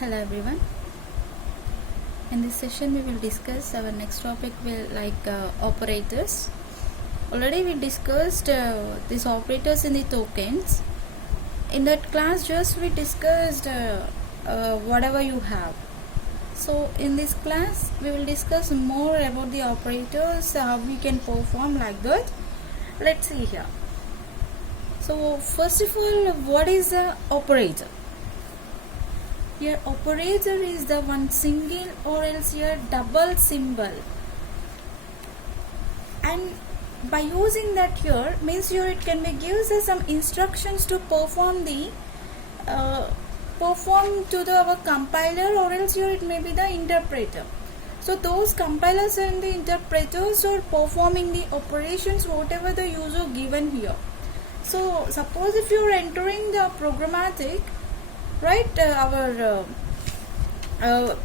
Hello everyone. In this session we will discuss our next topic operators. Already we discussed these operators in the tokens. In that class just we discussed whatever you have. So in this class we will discuss more about the operators, how we can perform like that. Let's see here. So first of all, what is the operator? Your operator is the one single or else your double symbol, and by using that here means here it can be gives us some instructions to perform the our compiler, or else here it may be the interpreter. So those compilers and the interpreters are performing the operations whatever the user given here. So suppose if you are entering the programmatic, right,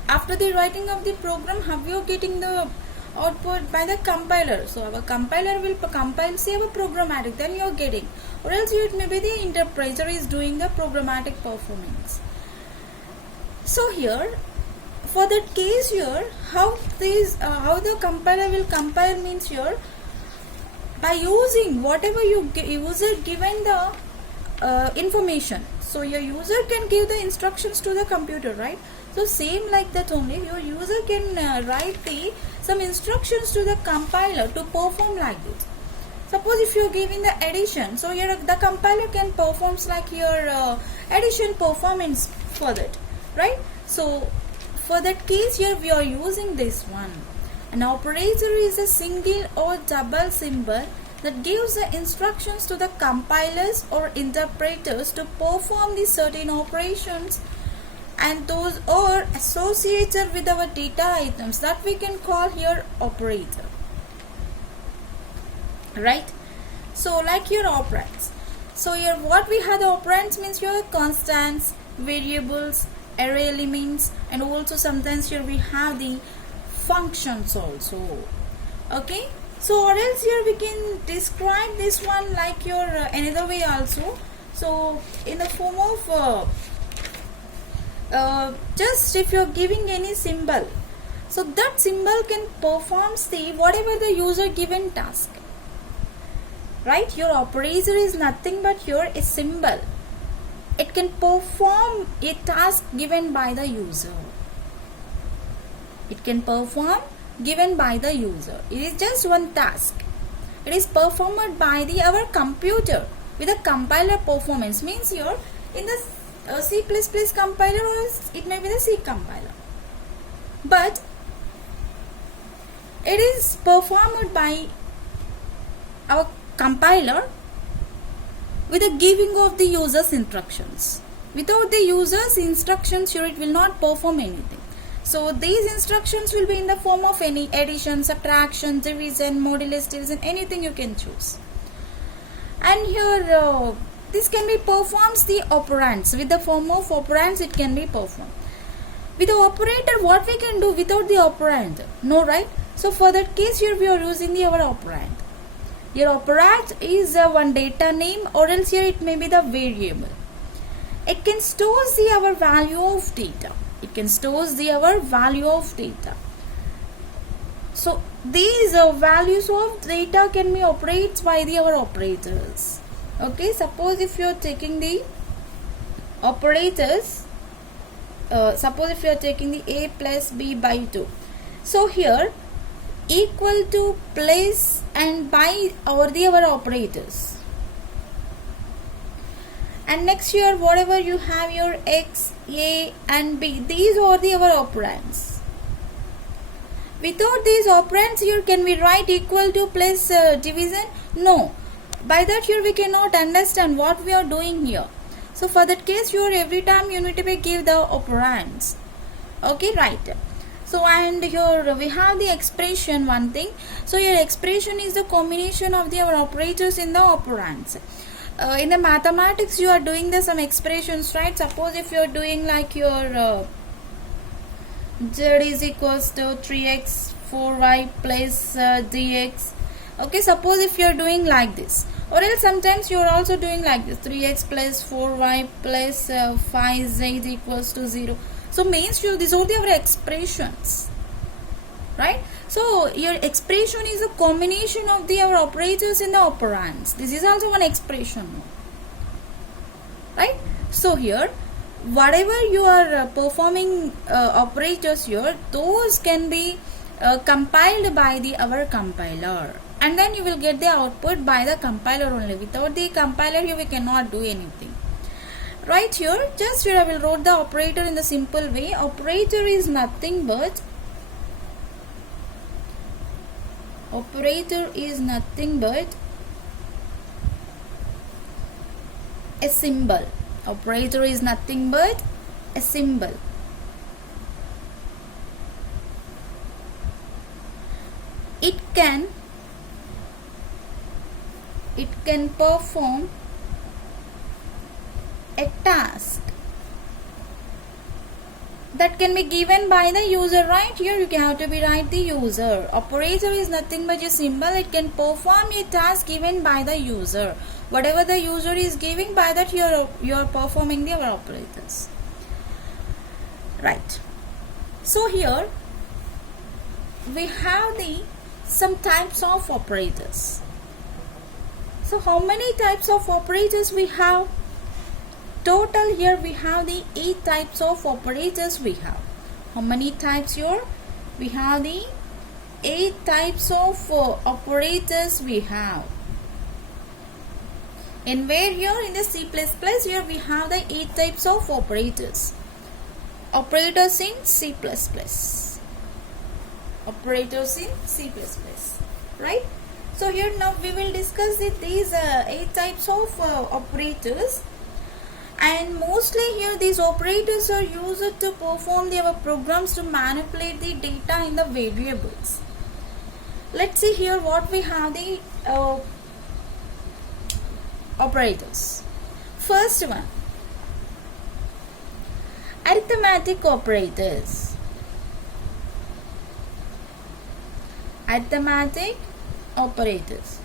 after the writing of the program, how you getting the output by the compiler. So our compiler will compile say our programmatic, then you are getting, or else it may be the interpreter is doing the programmatic performance. So here for that case here, how the compiler will compile means here by using whatever user given the information. So your user can give the instructions to the computer, right? So same like that only, your user can write some instructions to the compiler to perform like this. Suppose if you are giving the addition, so here the compiler can performs like your addition performance for that, right? So for that case here we are using this one. An operator is a single or double symbol that gives the instructions to the compilers or interpreters to perform the certain operations, and those are associated with our data items that we can call here operator, right? So like your operands. So here what we have the operands means your constants, variables, array elements, and also sometimes here we have the functions also. Okay, so or else here we can describe this one like your another way also. So in the form of just if you're giving any symbol, so that symbol can perform the whatever the user given task, right? Your operator is nothing but here a symbol. It can perform a task given by the user. It can perform given by the user. It is just one task. It is performed by our computer with a compiler performance. Means here in the C++ compiler, or it may be the C compiler, but it is performed by our compiler with the giving of the user's instructions. Without the user's instructions here it will not perform anything. So these instructions will be in the form of any addition, subtraction, division, modulus, division, anything you can choose. And here this can be performs the operands. With the form of operands it can be performed. With the operator what we can do without the operand? No, right? So for that case here we are using our operand. Your operand is one data name, or else here it may be the variable. It can store our value of data. It can store our value of data. So these values of data can be operated by our operators. Okay, suppose if you are taking the operators, suppose if you are taking the a plus b by 2. So here equal to plus and by our operators. And next here whatever you have your x, a and b, these are our operands. Without these operands here can we write equal to plus division? No. By that here we cannot understand what we are doing here. So for that case here every time you need to give the operands. Okay, right. So and here we have the expression one thing. So your expression is the combination of our operators in the operands. In the mathematics you are doing some expressions, right? Suppose if you are doing like your z is equals to 3x 4y plus dx. Okay, suppose if you are doing like this, Or else sometimes you are also doing like this, 3x plus 4y plus 5z equals to 0. So means these are your expressions, right? So your expression is a combination of our operators and the operands. This is also one expression, right? So here whatever you are performing operators here, those can be compiled by our compiler, and then you will get the output by the compiler only. Without the compiler here we cannot do anything. Right here, just here I will write the operator in the simple way. Operator is nothing but a symbol. Operator is nothing but a symbol. It can perform a task that can be given by the user. Right here you have to be write the user. Operator is nothing but a symbol. It can perform a task given by the user. Whatever the user is giving, by that you are performing our operators, right? So here we have some types of operators. So how many types of operators we have? Total here we have the 8 types of operators we have. How many types here? We have the 8 types of operators we have. And where here in the C++ here we have the 8 types of operators. Operators in C++. Operators in C++. Right? So here now we will discuss these 8 types of operators. And mostly here these operators are used to perform their programs to manipulate the data in the variables. Let's see here what we have the operators. First one, arithmetic operators. Arithmetic operators.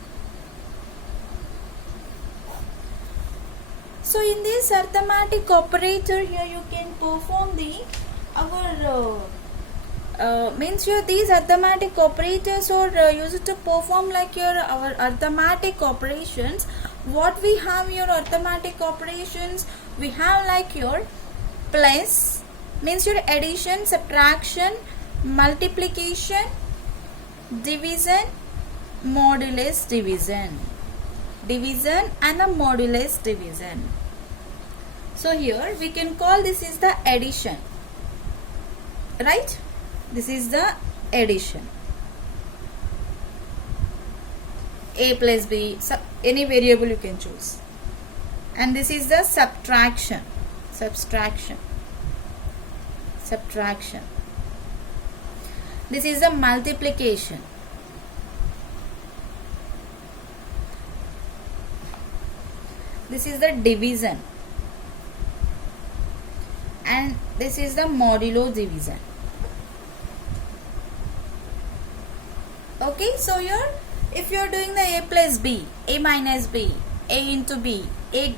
So in this arithmetic operator here you can perform means here these arithmetic operators are used to perform like our arithmetic operations. What we have here arithmetic operations, we have like your plus, means your addition, subtraction, multiplication, division, modulus division, and the modulus division. So here we can call this is the addition, right? This is the addition. A plus B, any variable you can choose. And this is the subtraction. This is the multiplication. This is the division. And this is the modulo division. Okay, so here if you are doing the A plus B, A minus B, A into B, A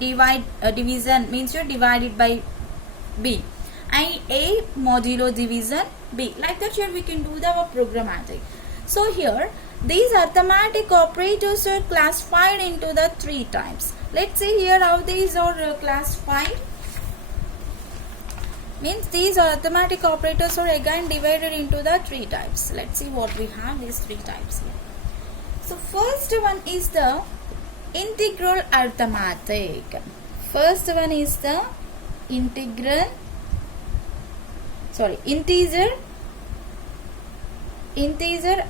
division means you are divided by B, and A modulo division B. Like that here we can do the programmatic. So here these arithmetic operators are classified into the 3 types. Let's see here how these are classified. Means these arithmetic operators are again divided into the 3 types. Let's see what we have these 3 types here. So first one is the integral arithmetic. First one is the integer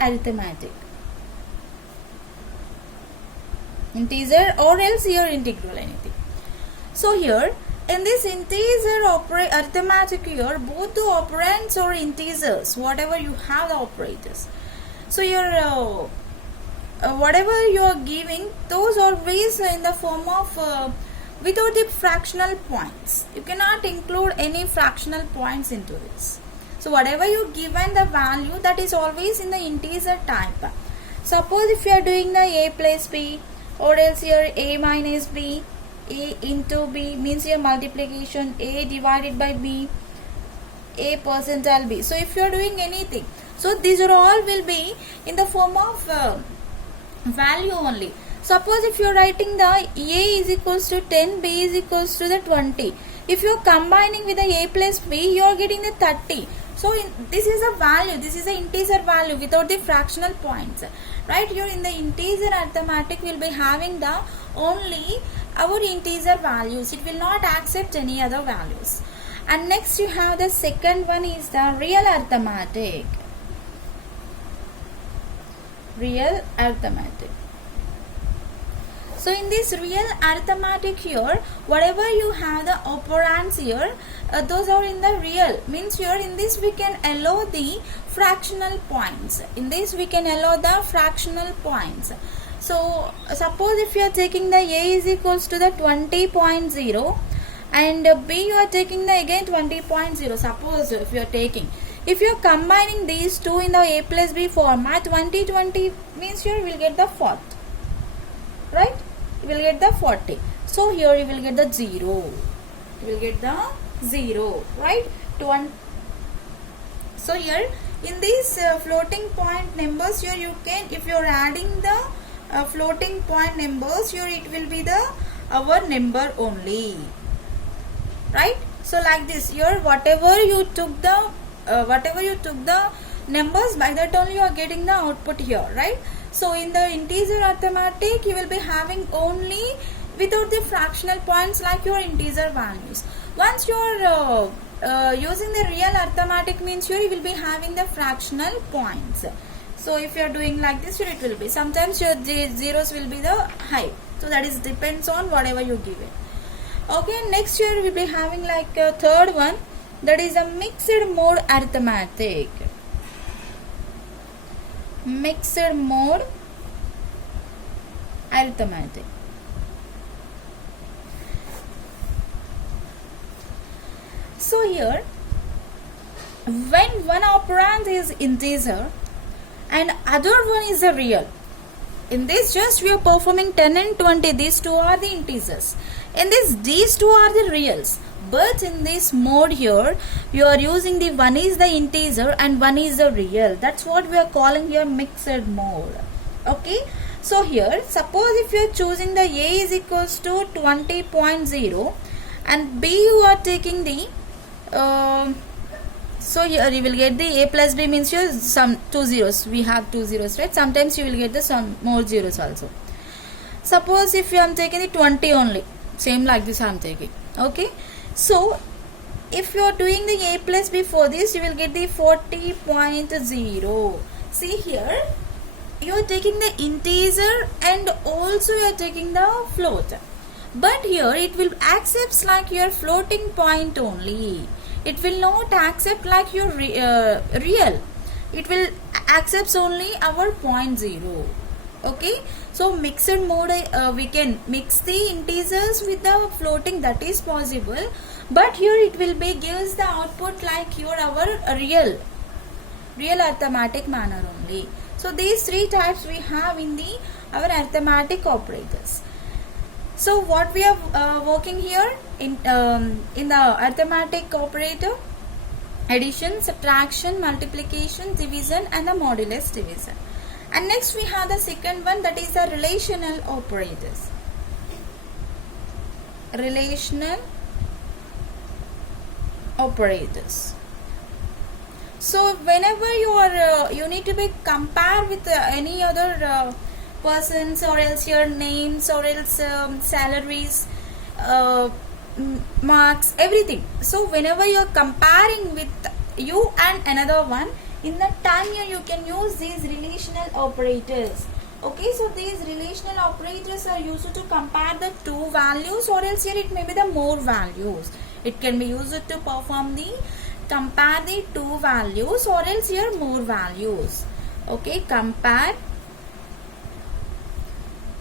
arithmetic. Integer or else here integral anything. So here in this integer arithmetic here, both the operands are integers, whatever you have the operators. So your whatever you are giving, those are always in the form of without the fractional points. You cannot include any fractional points into this. So whatever you given the value, that is always in the integer type. Suppose if you are doing the A plus B, or else here a minus b, a into b means your multiplication, a divided by b, a percentile b. So if you are doing anything, so these are all will be in the form of value only. Suppose if you are writing the a is equals to 10, b is equals to the 20. If you are combining with the a plus b, you are getting the 30. So this is a value, this is an integer value without the fractional points. Right here in the integer arithmetic, we will be having the only our integer values. It will not accept any other values. And next you have the second one is the real arithmetic. Real arithmetic. So in this real arithmetic here, whatever you have the operands here, those are in the real. Means here in this we can allow the fractional points. In this we can allow the fractional points. So suppose if you are taking the a is equals to the 20.0 and b you are taking the again 20.0. Suppose if you are taking, if you are combining these two in the a plus b format, 20 means here we will get the 40. Right? You will get the 40. So here you will get the 0. You will get the 0. Right? So here in these floating point numbers, here you can, if you are adding the floating point numbers, here it will be the our number only. Right? So like this, here whatever you took the numbers, by that only you are getting the output here. Right? So in the integer arithmetic, you will be having only without the fractional points like your integer values. Once you are using the real arithmetic, means here you will be having the fractional points. So if you are doing like this, here it will be. Sometimes your zeros will be the high. So that is depends on whatever you give it. Okay, next year we will be having like a third one, that is a mixed mode arithmetic. Mixed mode arithmetic. So here, when one operand is integer and other one is a real, in this just we are performing 10 and 20, these two are the integers. In this, these two are the reals. But in this mode here, you are using the one is the integer and one is the real. That's what we are calling here mixed mode. Okay. So here, suppose if you are choosing the a is equals to 20.0 and b you are taking the so here you will get the a plus b means here some 2 zeros. We have 2 zeros, right? Sometimes you will get the some more zeros also. Suppose if you are taking the 20 only, same like this I am taking. Okay. So if you are doing the a plus b for this, you will get the 40.0. See here, you are taking the integer and also you are taking the float. But here it will accepts like your floating point only. It will not accept like your real. It will accepts only our 0.0. Okay. So mixed mode, we can mix the integers with the floating, that is possible. But here it will be gives the output like your our real arithmetic manner only. So these three types we have in the our arithmetic operators. So what we are working here in the arithmetic operator: addition, subtraction, multiplication, division, and the modulus division. And next we have the second one, that is the relational operators. Relational operators. So whenever you are you need to be compared with any other persons, or else your names, or else salaries, marks, everything. So whenever you are comparing with you and another one, in that time here you can use these relational operators. Okay, so these relational operators are used to compare the two values, or else here it may be the more values. It can be used to perform the compare the two values, or else here more values. Okay, compare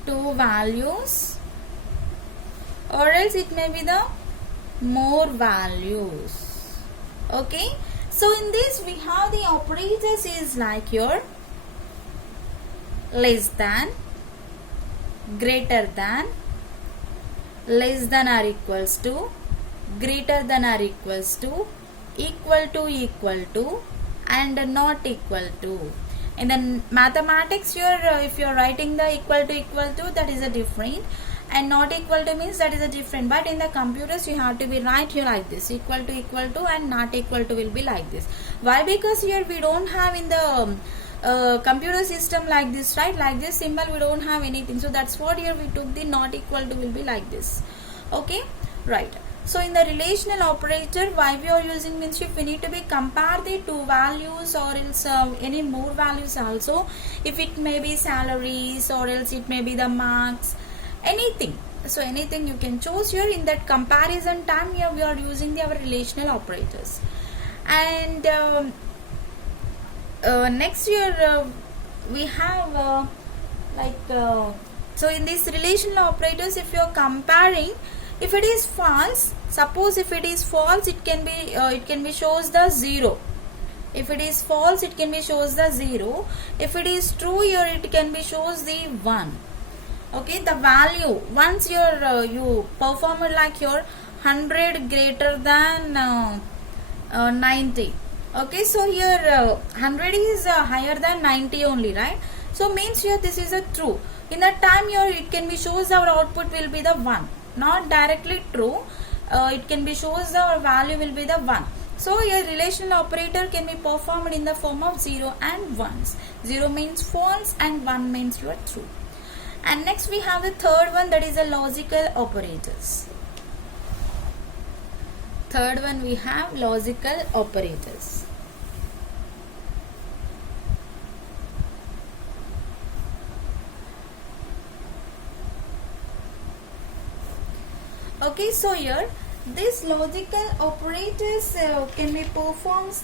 two values, or else it may be the more values. Okay. So in this we have the operators is like your less than, greater than, less than or equals to, greater than or equals to, equal to, and not equal to. In the mathematics, if you're writing the equal to, that is a different, and not equal to means that is a different. But in the computers, you have to be write here like this: equal to, and not equal to will be like this. Why? Because here we don't have in the computer system like this, right? Like this symbol we don't have anything, so that's what here we took the not equal to will be like this. Okay, right. So in the relational operator, why we are using means if we need to be compare the two values or else any more values also, if it may be salaries or else it may be the marks, anything. So anything you can choose here. In that comparison time here we are using our relational operators. And next year we have so in these relational operators, if you are comparing, if it is false, suppose if it is false, it can be shows the 0. If it is false, it can be shows the 0. If it is true here, it can be shows the 1. Okay, the value once you perform it like your 100 greater than 90. Okay, so here 100 is higher than 90 only, right? So means here this is a true. In that time here it can be shows our output will be the 1. Not directly true, it can be shows our value will be the 1. So your relational operator can be performed in the form of 0 and 1s. 0 means false and 1 means you are true. And next we have the third one, that is the logical operators. Third one we have logical operators. Okay, so here this logical operators can be performs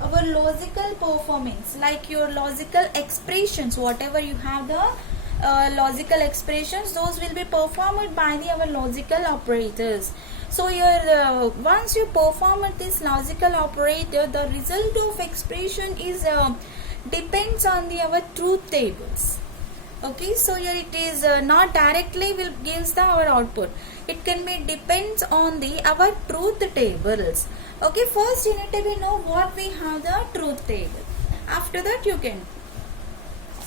our logical performance, like your logical expressions, whatever you have the logical expressions, those will be performed by our logical operators. So here once you perform this logical operator, the result of expression is depends on our truth tables. Okay, so here it is not directly will gives our output. It can be depends on our truth tables. Okay, first you need to be know what we have the truth table. After that you can.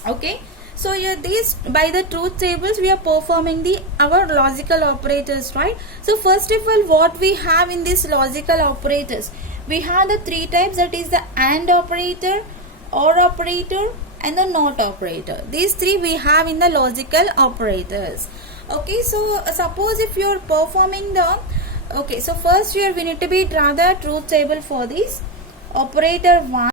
Okay, so here these by the truth tables we are performing our logical operators, right? So first of all, what we have in this logical operators, we have the three types, that is the AND operator, OR operator, and the NOT operator. These three we have in the logical operators. Okay, so suppose if you are performing so first here we need to be draw the truth table for this operator 1.